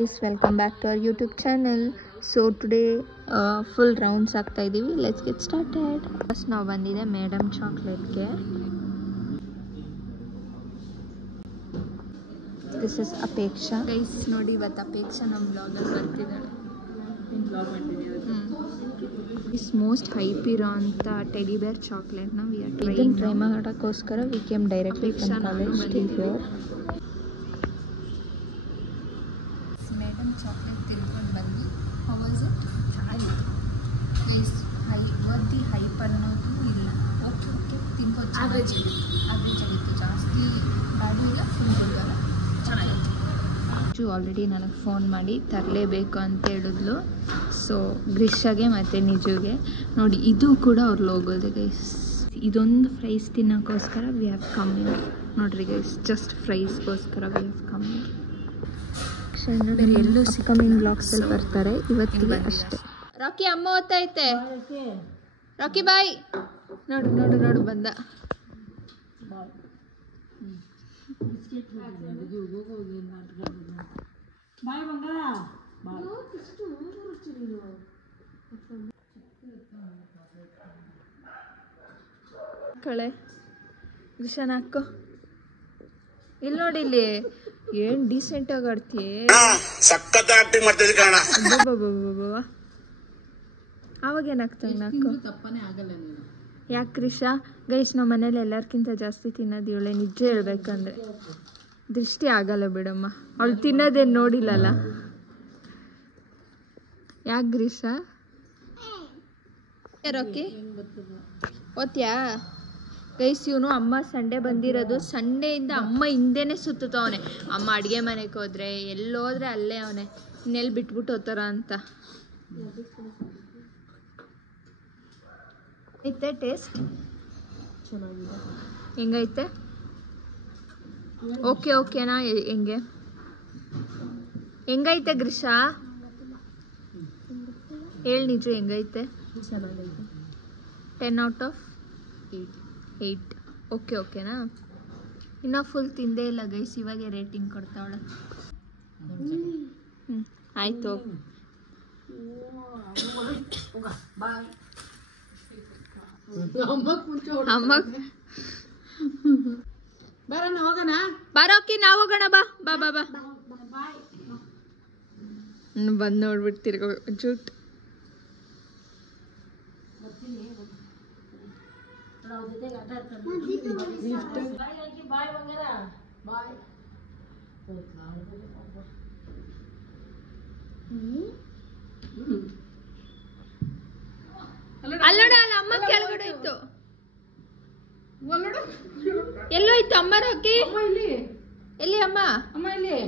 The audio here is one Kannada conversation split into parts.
Guys, welcome back to our YouTube channel. So today full rounds ಆಗ್ತಾ ಇದೀವಿ. Let's get started. First ನಾವು ಬಂದಿದೆ ಮೇಡಮ್ ಚಾಕ್ಲೇಟ್ಗೆ. This is Apeksha. Guys ನೋಡಿ ಇವತ್ತು ಅಪೇಕ್ಷಾ ನಮ್ಮ ಬ್ಲಾಗಲ್ಲಿ ಬರ್ತಿದ್ದಾಳೆ. This most hype ಇರೋಂಥ ಟೆಡಿ ಬೇರ್ ಚಾಕ್ಲೇಟ್ನ we are trying. ಟ್ರೈ ಮಾಡೋಕ್ಕೋಸ್ಕರ we came directly from college to here. Madam Chocolate ತಿನ್ಕೊಂಡು ಬಂದು ಹೌ ವಾಸ್ ಇಟ್? ಚೆನ್ನಾಗಿತ್ತು ಗೈಸ್. ಇವತ್ತಿ ಹೈಪ್ ಅನ್ನೋದು ಇಲ್ಲ. ಓಕೆ ತಿನ್ಬೋದು. ಆವ್ರೇಜ್ ಆಗಿತ್ತು, ಜಾಸ್ತಿ ಬ್ಯಾಡು ಇಲ್ಲ, ಫುಲ್ ಇಲ್ಲ, ಚೆನ್ನಾಗಿತ್ತು. ಆಲ್ರೆಡಿ ನನಗೆ ಫೋನ್ ಮಾಡಿ ತರಲೇಬೇಕು ಅಂತ ಹೇಳಿದ್ಲು. ಸೊ ಗ್ರಿಷಾಗೆ ಮತ್ತು ನಿಜುಗೆ ನೋಡಿ ಇದು ಕೂಡ ಅವ್ರ ಲೋಗೋದೆ ಗೈಸ್. ಇದೊಂದು ಫ್ರೈಸ್ ತಿನ್ನೋಕ್ಕೋಸ್ಕರ ವಿ ಹ್ಯಾವ್ ಕಮ್ ಹಿಯರ್. ನೋಡ್ರಿ ಗೈಸ್, ಜಸ್ಟ್ ಫ್ರೈಸ್ಗೋಸ್ಕರ ವಿ ಹ್ಯಾವ್ ಕಮ್ ಹಿಯರ್. ಬೇರೆ ಎಲ್ಲೂ ಕಮಿಂಗ್ ಬ್ಲಾಗ್ಸಲ್ಲಿ ಬರ್ತಾರೆ, ಇವತ್ತಿಗೆ ಅಷ್ಟೇ. ರಾಕಿ ಅಮ್ಮ ಓದ್ತೈತೆ. ರಾಕಿ ಬಾಯ್. ನೋಡು ಬಂದ. ಕಳೆ ವಿಷನ್ ಹಾಕೋ. ಇಲ್ಲಿ ನೋಡಿ, ಇಲ್ಲಿ ಏನ್ ಡೀಸೆಂಟ್ ಆಗಿ ಆಡ್ತೀಯ. ಅವಾಗ ಏನಾಗ್ತಂಗ ನಾಕು ಯಾಕೆ ಕ್ರಿಷಾ? ಗೈಸ್ ನಾವು ಮನೇಲಿ ಎಲ್ಲರ್ಕಿಂತ ಜಾಸ್ತಿ ತಿನ್ನೋದು ಇವಳೆ. ನಿಜ ಹೇಳ್ಬೇಕಂದ್ರೆ ದೃಷ್ಟಿ ಆಗಲ್ಲ ಬಿಡಮ್ಮ, ಅವಳು ತಿನ್ನೋದೇನು ನೋಡಿಲ್ಲಲ್ಲ. ಯಾಕೆ ಗ್ರೀಷಾ? ಯಾರೋಕಿ ಓದ್ಯಾ? ಗೈಸ್ ಇವನು ಅಮ್ಮ ಸಂಡೇ ಬಂದಿರೋದು. ಸಂಡೇಯಿಂದ ಅಮ್ಮ ಹಿಂದೆನೇ ಸುತ್ತವನೆ. ಅಮ್ಮ ಅಡುಗೆ ಮನೆಗೆ ಹೋದ್ರೆ ಎಲ್ಲೋದ್ರೆ ಅಲ್ಲೇ ಅವನೇ, ಇನ್ನೆಲ್ಲಿ ಬಿಟ್ಬಿಟ್ಟು ಹೋಗ್ತಾರ ಅಂತ. ಐತೆ ಟೇಸ್ಟ್ ಚೆನ್ನಾಗಿದೆ. ಹೆಂಗೈತೆ? ಓಕೆನಾ? ಹೆಂಗೈತೆ ಗ್ರಿಷಾ? ಹೇಳಿ ನಿಜ, ಹೆಂಗೈತೆ? ಚೆನ್ನಾಗೈತೆ. 10 out of 8. ಓಕೆನಾ? ಇನ್ನೂ ಫುಲ್ ತಿಂದೇ ಇಲ್ಲ ಗೈಸ್, ಇವಾಗೆ ರೇಟಿಂಗ್ ಕೊಡ್ತಾವಳೆ. ಆಯ್ತು. ಬರೋಕಿ ನಾವು ಹೋಗೋಣ. ಬಾ ಬಂದು ನೋಡ್ಬಿಟ್ಟು ತಿರ್ಗೋ ಜೂಟ್. ಅಲ್ಲೋಡ, ಅಲ್ಲ ಅಮ್ಮ ಕೆಳಗಡೆ ಇತ್ತು. ಎಲ್ಲೋ ಇತ್ತು ಅಮ್ಮ. ರಾಕಿ ಎಲ್ಲಿ ಅಮ್ಮ? ಇಲ್ಲಿ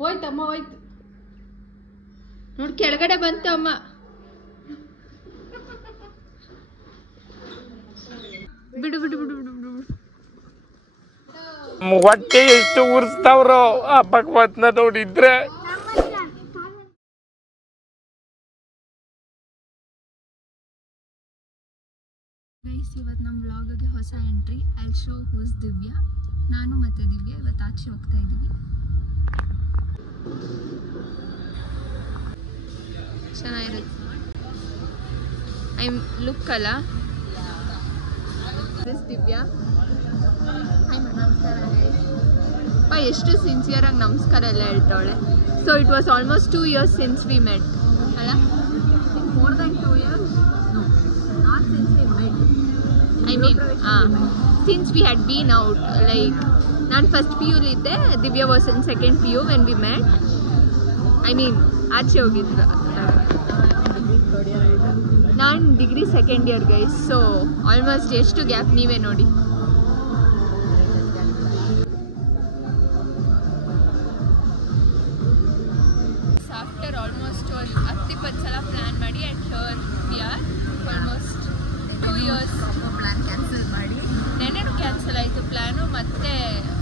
ಹೋಯ್ತು. ಅಮ್ಮ ಹೋಯ್ತು ನೋಡಿ, ಕೆಳಗಡೆ ಬಂತು ಅಮ್ಮ. ಬಿಡು ಹೊಟ್ಟೆ ಎಷ್ಟು ಉರ್ಸ್ತಾವ್ರೋ ಆ ಭಗವತ್ನ ನೋಡಿದ್ರೆ. ಗೈಸ್ ಇವತ್ತು ನಮ್ಮ ವ್ಲಾಗ್ಗೆ ಹೊಸ entry. I show who's Divya. ನಾನು ಮತ್ತು ದಿವ್ಯಾ ಇವತ್ತು ಆಚೆ ಹೋಗ್ತಾ ಇದ್ದೀವಿ. ಚೆನ್ನಾಗಿರುತ್ತೆ. ಐ ಲುಕ್ ಅಲ್ಲ. ದಿಸ್ ದಿವ್ಯಾ. ನಮಸ್ಕಾರ. ಎಷ್ಟು ಸಿನ್ಸಿಯರಾಗಿ ನಮಸ್ಕಾರ ಎಲ್ಲ ಹೇಳ್ತಾವಳೆ. So it was almost 2 years since we met ಅಲ್ಲ? More than 2 years? No, not since we met. I mean since we had been out. Like ನಾನು ಫಸ್ಟ್ PU ಇದ್ದೆ, Divya was in second PU when we met. I mean ಆಚೆ ಹೋಗಿದ್ರು. ನಾನು degree second year guys. So almost ಎಷ್ಟು ಗ್ಯಾಪ್ ನೀವೇ ನೋಡಿ. ಆಫ್ಟರ್ ಆಲ್ಮೋಸ್ಟ್ 10-20 ಸಲ ಪ್ಲ್ಯಾನ್ ಮಾಡಿ and here we are. Almost 2 years plan cancel ಮಾಡಿ. ನೆನ್ನೆನೂ ಕ್ಯಾನ್ಸಲ್ ಆಯಿತು ಪ್ಲ್ಯಾನು. ಮತ್ತೆ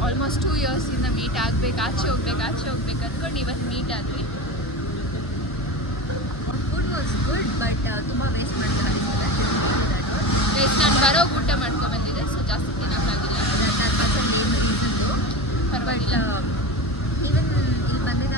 ಆಲ್ಮೋಸ್ಟ್ 2 yearsಯಿಂದ ಮೀಟ್ ಆಗಬೇಕು, ಆಚೆ ಹೋಗ್ಬೇಕು ಅಂದ್ಕೊಂಡು ಇವತ್ತು ಮೀಟ್ ಆದ್ವಿ. ಫುಡ್ ವಾಸ್ ಗುಡ್, ಬಟ್ ತುಂಬ ವೇಸ್ಟ್ ಮಾಡ್ತಾರೆ. ನಾನು ಬರೋ ಊಟ ಮಾಡ್ಕೊಂಡ್ಬಂದಿದ್ದೆ, ಸೊ ಜಾಸ್ತಿ ತಿನ್ನೋಕ್ಕಾಗಿಲ್ಲ. ಪರವಾಗಿಲ್ಲ. ಈವನ್ ಇಲ್ಲಿ ಬಂದರೆ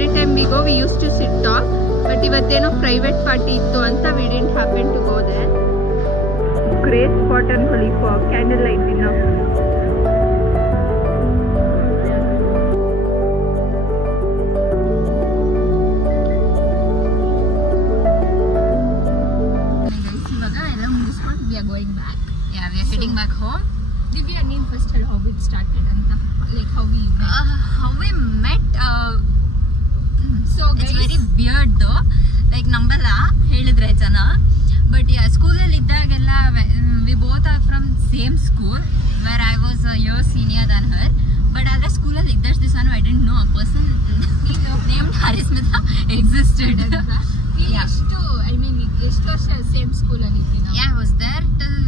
every time we go we use to sit talk, but ಇವತ್ತೇನೋ ಪ್ರೈವೇಟ್ ಪಾರ್ಟಿ ಇತ್ತು ಅಂತ we didn't happen to go there. Great spot ಅನ್ಕೊಳ್ಳಿ for candle light dinner. Heading back home. Divya, name first tell how it started anta, like how we met. So guys, it's very weird though, like nambala helidre jana, but yeah, school alli iddagella we both are from same school where I was a year senior than her, but other school alli iddast this one I didn't know a person named Harismita existed. Yeah, I mean ಎಷ್ಟು ವರ್ಷ ಸೇಮ್ ಸ್ಕೂಲ್ ಅಲ್ಲಿ ಇದ್ವಿ ನಾವು. Yeah, I was there till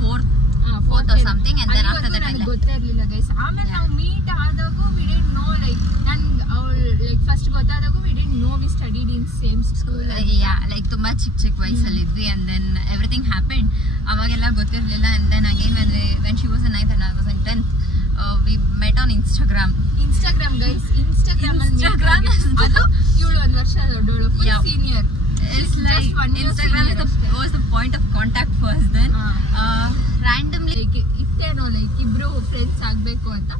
4th or something, and then after that ನನಗೆ ಗೊತ್ತೇ ಇರಲಿಲ್ಲ ಗೈಸ್. ಆಮೇಲೆ ನಾವು ಮೀಟ್ ಆದಾಗೂ we didn't know, like ನನಗೆ ಅವಳು ಲೈಕ್ ಫಸ್ಟ್ ಗೊತ್ತಾದಾಗೂ we didn't know we studied in same school. Yeah, like ತುಂಬಾ ಚಿಕ್ಕ ವಯಸ್ಸಲ್ಲಿ ಇದ್ವಿ, and then everything happened. ಅವಾಗೆಲ್ಲ ಗೊತ್ತಿರಲಿಲ್ಲ, and then again when she was in 9th and I was in 10th, we met on Instagram guys. Instagram ಅದು ಇವಳು ಒಂದು ವರ್ಷ ದೊಡ್ಡವಳು, full senior. It's like Instagram was the point of contact first, then randomly ಇತ್ತೇನೋ ಲೈಕ್ ಇಬ್ರು ಫ್ರೆಂಡ್ಸ್ ಆಗ್ಬೇಕು ಅಂತ,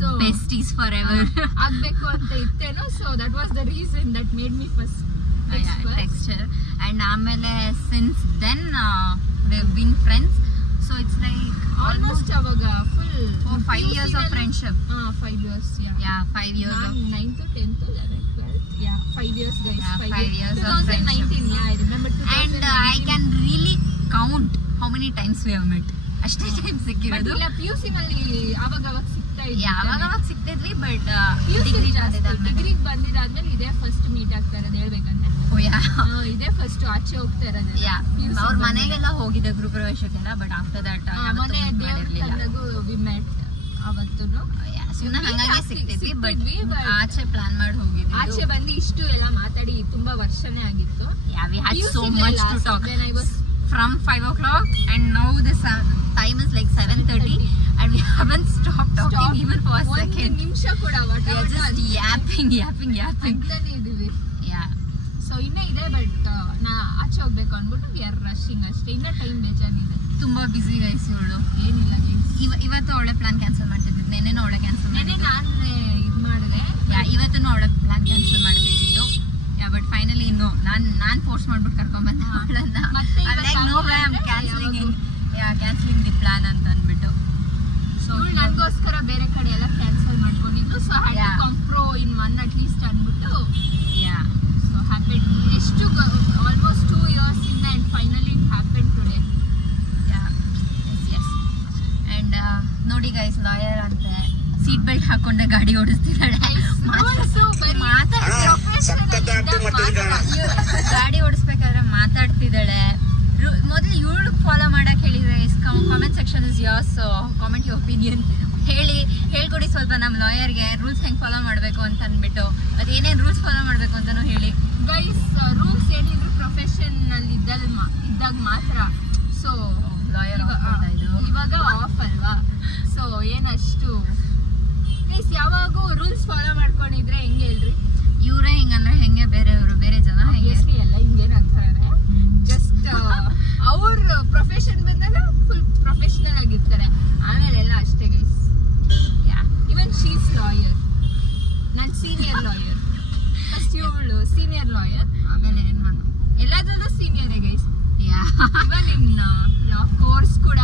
so besties forever ಆಗ್ಬೇಕು ಅಂತ ಇತ್ತೇನೋ. So that was the reason that made me first text her, and ಆಮೇಲೆ since then we've been friends, so it's like almost avaga full 5 years of friendship. 5 years, yeah 5 years of 9th to 10th to 11th 12th, yeah 5 years guys. 5 years of friendship. Yeah, I remember 2019. And I can really count how many times we have met. ಅಷ್ಟೇ ಟೈಮ್ ಸಿಕ್ಕಿರೋದು. ಇಲ್ಲ PUC ನಲ್ಲಿ ಅವಾಗ ಸಿಗ್ತಿದ್ವಿ, ಬಟ್ ಡಿಗ್ರಿಗೆ ಬಂದಿದ್ದಾದ್ಮೇಲೆ ಇದೇ ಫಸ್ಟ್ ಮೀಟ್ ಆಗ್ತಾ ಇರೋದು ಹೇಳ್ಬೇಕಂದ್ರೆ. ಇದೇ ಫಸ್ಟ್ ಆಚೆ ಹೋಗ್ತಾ ಇರೋದು. ಅವ್ರ ಮನೆಗೆಲ್ಲ ಹೋಗಿದ್ದೆ ಗೃಹ ಪ್ರವೇಶಕ್ಕೆಲ್ಲ, ಬಟ್ ಆಫ್ಟರ್ ದಟ್ ಮನೆ ದೇವಸ್ಥಾನದಾಗೂ ವಿ ಮೆಟ್ ಅವತ್ತೂ. ಸುಮ್ಮನೆ ಹಂಗಾಗಿ ಸಿಗ್ತಿದ್ವಿ, ಬಟ್ ಆಚೆ ಪ್ಲಾನ್ ಮಾಡಿ ಹೋಗಿದ್ವಿ. ಆಚೆ ಬಂದು ಇಷ್ಟು ಎಲ್ಲ ಮಾತಾಡಿ ತುಂಬಾ ವರ್ಷನೇ ಆಗಿತ್ತು. We had so much to talk. When I was from 5 o'clock and now the time is like 7:30 and we haven't stopped talking even for a second. ನಿಮಿಷ ಕೂಡ we are just yapping ಅಂತಾನೆ ಇದೀವಿ. ಸೊ ಇನ್ನೇ ಇದೆ, ಬಟ್ ನಾ ಆಚೆ ಹೋಗ್ಬೇಕು ಅಂದ್ಬಿಟ್ಟು we are rushing ಅಷ್ಟೇ. ಇನ್ನ ಟೈಮ್ ಬೇಜಾನಿದೆ, ತುಂಬಾ ಬಿಸಿ ಗೈಸ್. ಇವಳು ಏನಿಲ್ಲ ಗೈಸ್, ಇವತ್ತು ಅವಳೆ ಪ್ಲಾನ್ ಕ್ಯಾನ್ಸಲ್ ಮಾಡ್ತಿದ್ದಿದ್ದು. ನೆನ್ನೆನೂ ಅವಳೆ ಕ್ಯಾನ್ಸಲ್ ಮಾಡಿದ್ದೆ, ನಾನೇ ಇದು ಮಾಡಿದೆ. ಇವತ್ತೂ ಅವಳೆ ಪ್ಲಾನ್ ಕ್ಯಾನ್ಸಲ್ ಮಾಡ್ತಿದ್ದಿದ್ದು. ಬಟ್ ಫೈನಲಿ ಇನ್ನು ನಾನು ಫೋರ್ಸ್ ಮಾಡ್ಬಿಟ್ಟು ಕರ್ಕೊಂಡ್ ಬಂದೆ ಅವಳನ್ನ. ಕ್ಯಾನ್ಸಲಿಂಗ್ ದಿ ಪ್ಲಾನ್ ಅಂತ ಅಂದ್ಬಿಟ್ಟು. ಸೊ ನನಗೋಸ್ಕರ ಬೇರೆ ಕಡೆ ಎಲ್ಲ ಕ್ಯಾನ್ಸಲ್ ಮಾಡ್ಕೊಂಡಿದ್ದು. ಸೊ ಕಾಂಪ್ರೋ ಇನ್ ಒನ್ ಅಟ್ ಲೀಸ್ಟ್ ಅಂದ್ಬಿಟ್ಟು ಸೊ ಹ್ಯಾಪನ್. ಎಷ್ಟು ಆಲ್ಮೋಸ್ಟ್ 2 years ಇಂದ, and finally it happen today. Yes and ನೋಡಿ ಗೈಸ್, ಲಾಯರ್ ಅಂತೆ ಸೀಟ್ ಬೆಲ್ಟ್ ಹಾಕೊಂಡೆ ಗಾಡಿ ಓಡಿಸ್ತಿದ್ದಾಳೆ. ಗಾಡಿ ಓಡಿಸ್ಬೇಕಾದ್ರೆ ಮಾತಾಡ್ತಿದ್ದಾಳೆ. ಮೊದಲು ಇವಳು ಫಾಲೋ ಮಾಡಕ್ ಹೇಳಿದ್ರೆ, comment section is yours, comment your opinion. ಹೇಳ್ಕೊಡಿ ಸ್ವಲ್ಪ ನಮ್ಮ ಲಾಯರ್ಗೆ ರೂಲ್ಸ್ ಹೆಂಗೆ ಫಾಲೋ ಮಾಡಬೇಕು ಅಂತ ಅಂದ್ಬಿಟ್ಟು, ಅದು ಏನೇನು ರೂಲ್ಸ್ ಫಾಲೋ ಮಾಡಬೇಕು ಅಂತಲೂ ಹೇಳಿ ಗೈಸ್. ರೂಲ್ಸ್ ಏನಿದ್ರು ಪ್ರೊಫೆಷನಲ್ಲಿ ಇದ್ದಾಗ ಮಾತ್ರ. ಸೊ ಲಾಯರ್ ಇವಾಗ ಆಫ್ ಅಲ್ವಾ, ಸೊ ಏನಷ್ಟು ಗೈಸ್ ಯಾವಾಗೂ ರೂಲ್ಸ್ ಫಾಲೋ ಮಾಡ್ಕೊಂಡಿದ್ರೆ ಹೆಂಗೆ ಹೇಳ್ರಿ. ಇವರೇ ಹಿಂಗಂದ್ರೆ ಹೆಂಗೆ ಬೇರೆ ಜನ ಎಲ್ಲ ಹಿಂಗೇನಂತಾರೆ, ಜಸ್ಟ್ ಅವ್ರ ಪ್ರೊಫೆಷನ್ ಬಂದಾಗ ಫುಲ್ ಪ್ರೊಫೆಷನಲ್ ಆಗಿರ್ತಾರೆ. ಆಮೇಲೆ ಎಲ್ಲ ಅಷ್ಟೇ ಗೈಸ್. ಇವನ್ ಶೀಸ್ ಲಾಯರ್, ನಾನು ಸೀನಿಯರ್ ಲಾಯರ್. ಫಸ್ಟ್ ಇವಳು ಸೀನಿಯರ್ ಲಾಯರ್, ಆಮೇಲೆ ಏನ್ ಮಾಡು ಎಲ್ಲಾದ್ರಲ್ಲೂ ಸೀನಿಯರೇ guys. Even in law course ಕೂಡ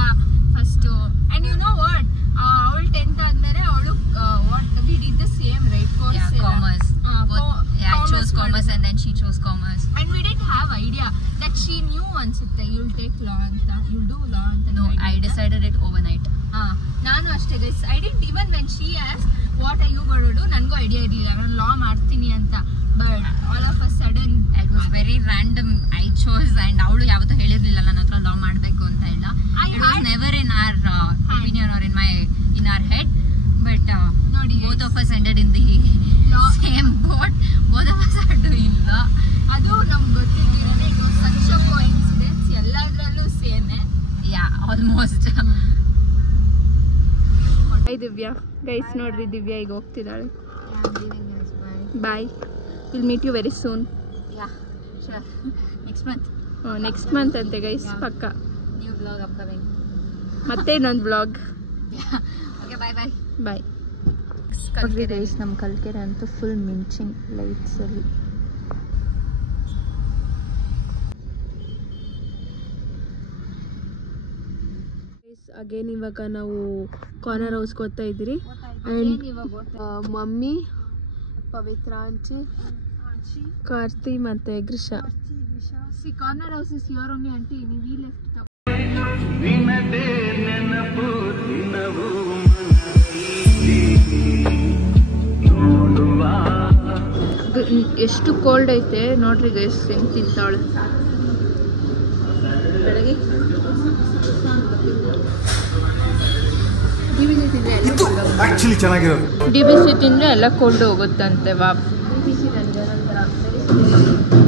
first. And you know what, ಅವಳು 10th ಆದ್ಮೇಲೆ ಅವಳು what we did the same right course, commerce. I chose commerce and then she chose commerce, and we didn't have idea that she knew ansutte you'll take law anta, you'll do law anta. No, I decided it overnight. ನಾನು ಅಷ್ಟೇ guys. I didn't even when she asked what are you going to do, ನನಗೂ ಐಡಿಯಾ ಇರಲಿಲ್ಲ ನಾನು ಲಾ ಮಾಡ್ತೀನಿ ಅಂತ. But all of a sudden it was very random. I chose, and ಅವಳು ಯಾವತ್ತೂ ಹೇಳಿರಲಿಲ್ಲ ನನ್ನ ಹತ್ರ ಲಾ ಮಾಡಬೇಕು ಅಂತ ಇಲ್ಲ. It was never in our opinion or in our head, but ನೋಡಿ both of us ended in the same boat. both of us are doing law. ಅದು ನಮ್ಗೆ ಗೊತ್ತಿದ್ದೀರನೇ, it was such a coincidence. ಎಲ್ಲದರಲ್ಲೂ ಸೇಮ್. ಆಲ್ಮೋಸ್ಟ್. ದಿವ್ಯಾ ಗೈಸ್ ನೋಡ್ರಿ, ದಿವ್ಯಾ ಈಗ ಹೋಗ್ತಿದ್ದಾಳೆ. Bye. Will meet you very soon. Yeah sure, next month ಅಂತೆ ಗೈಸ್, ಪಕ್ಕ. New blog upcoming. ಮತ್ತೆ ಇನ್ನೊಂದು ಬ್ಲಾಗ್. ಓಕೆ, ಬಾಯ್ ಬಾಯ್ ಬಾಯ್. ನೋಡ್ರಿ ಗೈಸ್, ನಮ್ಮ ಕಲ್ಕೆರೆ ಅಂತೂ ಫುಲ್ ಮಿಂಚಿಂಗ್ ಲೈಟ್ಸಲ್ಲಿ. ಅಗೇನ್ ಇವಾಗ ನಾವು ಕಾರ್ನರ್ ಹೌಸ್ಗೆ ಹೋಗ್ತಾ ಇದ್ದೀರಿ. And mummy, Pavitra aunty, Karthi ಮತ್ತು Grisha. See corner house is your only aunty, ನೀವು ಈ ಲೆಫ್ಟ್ ಎಷ್ಟು ಕೋಲ್ಡ್ ಐತೆ ನೋಡ್ರಿ ಗೈಸ್, ಹೆಂಗೆ ತಿಂತಾವಳೆ ಬೆಳಗ್ಗೆ. DBC ತಿಂದರೆ ಎಲ್ಲ ಕೋಲ್ಡ್ ಹೋಗುತ್ತಂತೆ. ವಾ,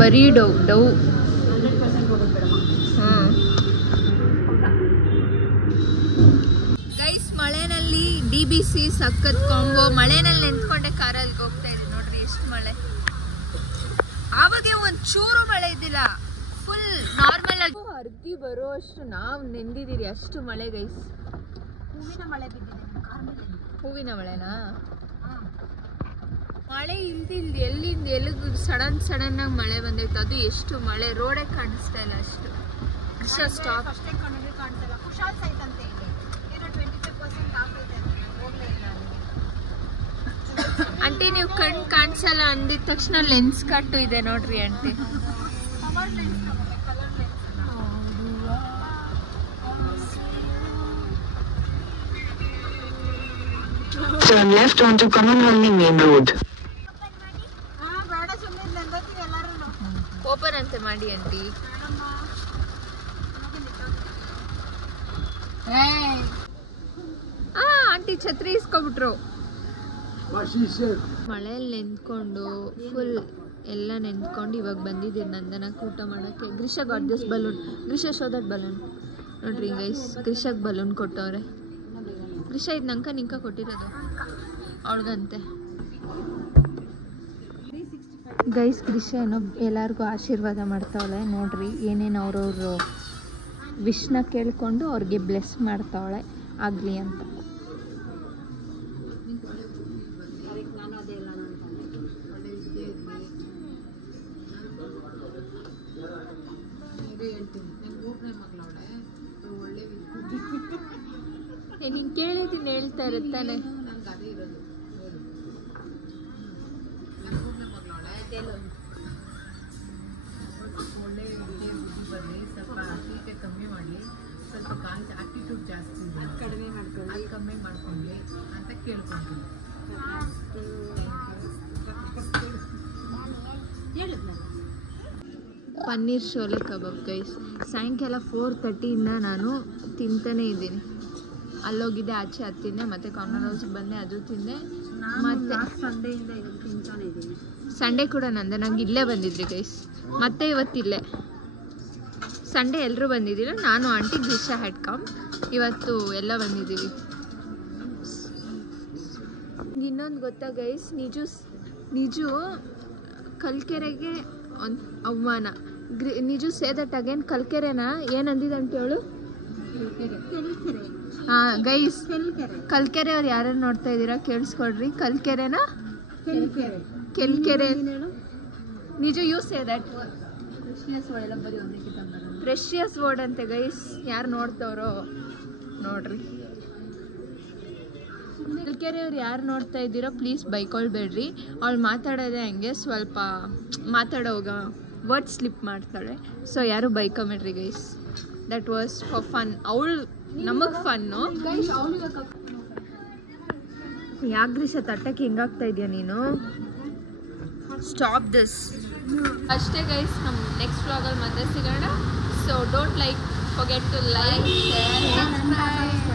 ಬರೀ ಡೌ. ಗೈಸ್, ಮಳೆನಲ್ಲಿ DBC ಸಖತ್ ಕಾಂಬೋ. ಮಳೆನಲ್ಲಿ ನಿಂತ್ಕೊಂಡೆ ಕಾರಲ್ಲಿ ಹೋಗ್ತಾ ಇದ್ದೀವಿ. ನೋಡ್ರಿ ಎಷ್ಟು ಮಳೆ. ಆವಾಗ ಒಂಚೂರು ಮಳೆ ಇದ್ದಿಲ್ಲ, ಫುಲ್ ನಾರ್ಮಲ್ ಆಗಿ ಅರ್ಧಿ ಬರೋ ಅಷ್ಟು ನಾವು ನೆಂದಿದ್ದೀರಿ, ಅಷ್ಟು ಮಳೆ ಗೈಸ್. ಹೂವಿನ ಮಳೆ ಬಿದ್ದಿದೆ. ಹೂವಿನ ಮಳೆನಾ? ಮಳೆ ಇಲ್ದಿಲ್ದು ಎಲ್ಲಿಂದ ಎಲ್ಲಿಗೂ ಸಡನ್ ಆಗಿ ಮಳೆ ಬಂದೈತೆ. ಅದು ಎಷ್ಟು ಮಳೆ, ರೋಡೇ ಕಾಣಿಸ್ತಾ ಇಲ್ಲ ಅಷ್ಟು. ಸ್ಟಾಪ್. ಆಂಟಿ, ನೀವು ಕಣ್ ಕಾಣಿಸಲ್ಲ ಅಂದಿದ ತಕ್ಷಣ ಲೆನ್ಸ್ ಕಟ್ಟು ಇದೆ ನೋಡ್ರಿ aunty. Turn left onto Commonwealth Main Road. Open ಅಂತೆ ಮಾಡಿ ಆಂಟಿ. ಆಂಟಿ ಛತ್ರಿ ಇಸ್ಕೊಬಿಟ್ರು. ಮಳೆಯಲ್ಲಿ ನೆಂದ್ಕೊಂಡು ಫುಲ್ ಎಲ್ಲ ನೆಂದ್ಕೊಂಡು ಇವಾಗ ಬಂದಿದ್ದೀರಿ ನಂದನಕ್ಕೆ ಊಟ ಮಾಡೋಕ್ಕೆ. Grisha got this balloon. Grisha show that balloon. ನೋಡ್ರಿ ಗೈಸ್, ಗ್ರಿಷಗೆ ಬಲೂನ್ ಕೊಟ್ಟವ್ರೆ. ಗ್ರಿಷ ಇದು ನಿಂಕ ಕೊಟ್ಟಿರೋದು ಅವಳಿಗಂತೆ. ಗೈಸ್, ಗ್ರಿಷ ಏನೋ ಎಲ್ಲರಿಗೂ ಆಶೀರ್ವಾದ ಮಾಡ್ತಾವಳೆ ನೋಡ್ರಿ. ಏನೇನು ಅವ್ರವ್ರು ವಿಶ್ನ ಕೇಳ್ಕೊಂಡು ಅವ್ರಿಗೆ ಬ್ಲೆಸ್ ಮಾಡ್ತಾವಳೆ ಆಗಲಿ ಅಂತ. ನೀನು ಕೇಳಿದ್ದೀನಿ ಹೇಳ್ತಾ ಇರುತ್ತಾನೆ. ಒಳ್ಳೆ ವಿದ್ಯೆ ಬುದ್ಧಿ ಬರಲಿ, ಸ್ವಲ್ಪ ತೀಟೆ ಕಮ್ಮಿ ಮಾಡಿ, ಸ್ವಲ್ಪ ಕಾಲೇಜ್ ಆಟಿಟ್ಯೂಡ್ ಜಾಸ್ತಿ ಇದೆ, ಕಮ್ಮಿ ಮಾಡ್ಕೊಳ್ಳಿ ಅಂತ ಕೇಳ್ಕೊಂತೀನಿ. ಪನ್ನೀರ್ ಶೋಲೆ ಕಬಾಬ್ ಗೈಸ್. ಸಾಯಂಕಾಲ 4:30ಇಂದ ನಾನು ತಿಂತಾನೆ ಇದ್ದೀನಿ. ಅಲ್ಲೋಗಿದ್ದೆ, ಆಚೆ ಅದು ತಿಂದೆ, ಮತ್ತು ಕಾರ್ನರ್ ಹೌಸ್ಗೆ ಬಂದೆ, ಅದು ತಿಂದೆ. ಮತ್ತು ಸಂಡೆಯಿಂದ ಇದನ್ನು ತಿಂತಾನೆ ಇದ್ದೀನಿ. ಸಂಡೇ ಕೂಡ ನಂದೆ, ನಂಗೆ ಇಲ್ಲೇ ಬಂದಿದ್ರಿ ಗೈಸ್. ಮತ್ತೆ ಇವತ್ತಿಲ್ಲೇ ಸಂಡೇ ಎಲ್ಲರೂ ಬಂದಿದ್ದೀರ. ನಾನು ಆಂಟಿ ಗ್ರಿಷ ಹ್ಯಾಡ್ ಕಮ್. ಇವತ್ತು ಎಲ್ಲ ಬಂದಿದ್ದೀವಿ. ಇನ್ನೊಂದು ಗೊತ್ತಾ ಗೈಸ್, ನಿಜು ಕಲ್ಕೆರೆಗೆ ಒಂದು ಅವಮಾನ. ನಿಜು ಸೇ ದಟ್ ಅಗೇನ್. ಕಲ್ಕೆರೆನ ಏನಂದಿದಂತ ಹೇಳು. ಹಾಂ ಗೈಸ್, ಕಲ್ಕೆರೆ ಅವ್ರು ಯಾರ್ಯಾರು ನೋಡ್ತಾ ಇದ್ದೀರಾ ಕೇಳಿಸ್ಕೊಡ್ರಿ. ಕಲ್ಕೆರೆನ ಕೆಲ್ಕೆರೆ. ನಿಜ you say that. Precious word ಅಂತೆ ಗೈಸ್. ಯಾರು ನೋಡ್ತವ್ರೋ ನೋಡ್ರಿ. ಕಲ್ಕೆರೆ ಅವ್ರು ಯಾರು ನೋಡ್ತಾ ಇದ್ದೀರೋ ಪ್ಲೀಸ್ ಬೈಕೊಳ್ಬೇಡ್ರಿ. ಅವಳು ಮಾತಾಡೋದೆ ಹಂಗೆ, ಸ್ವಲ್ಪ ಮಾತಾಡೋವಾಗ ವರ್ಡ್ ಸ್ಲಿಪ್ ಮಾಡ್ತಾಳೆ. ಸೊ ಯಾರು ಬೈಕೊಂಬೇಡ್ರಿ guys. That was for fun. ಅವಳು ನಮಗೆ ಫನ್ನು. ಯಾಕೆ ಗ್ರೀಷ ತಟ್ಟಕ್ಕೆ ಹಿಂಗಾಗ್ತಾ ಇದೆಯಾ ನೀನು? Stop this. ಅಷ್ಟೇ ಗೈಸ್, ನಮ್ಮ ನೆಕ್ಸ್ಟ್ ವ್ಲಾಗಲ್ಲಿ ಮತ್ತೆ ಸಿಗೋಣ. So don't forget to like, share, subscribe.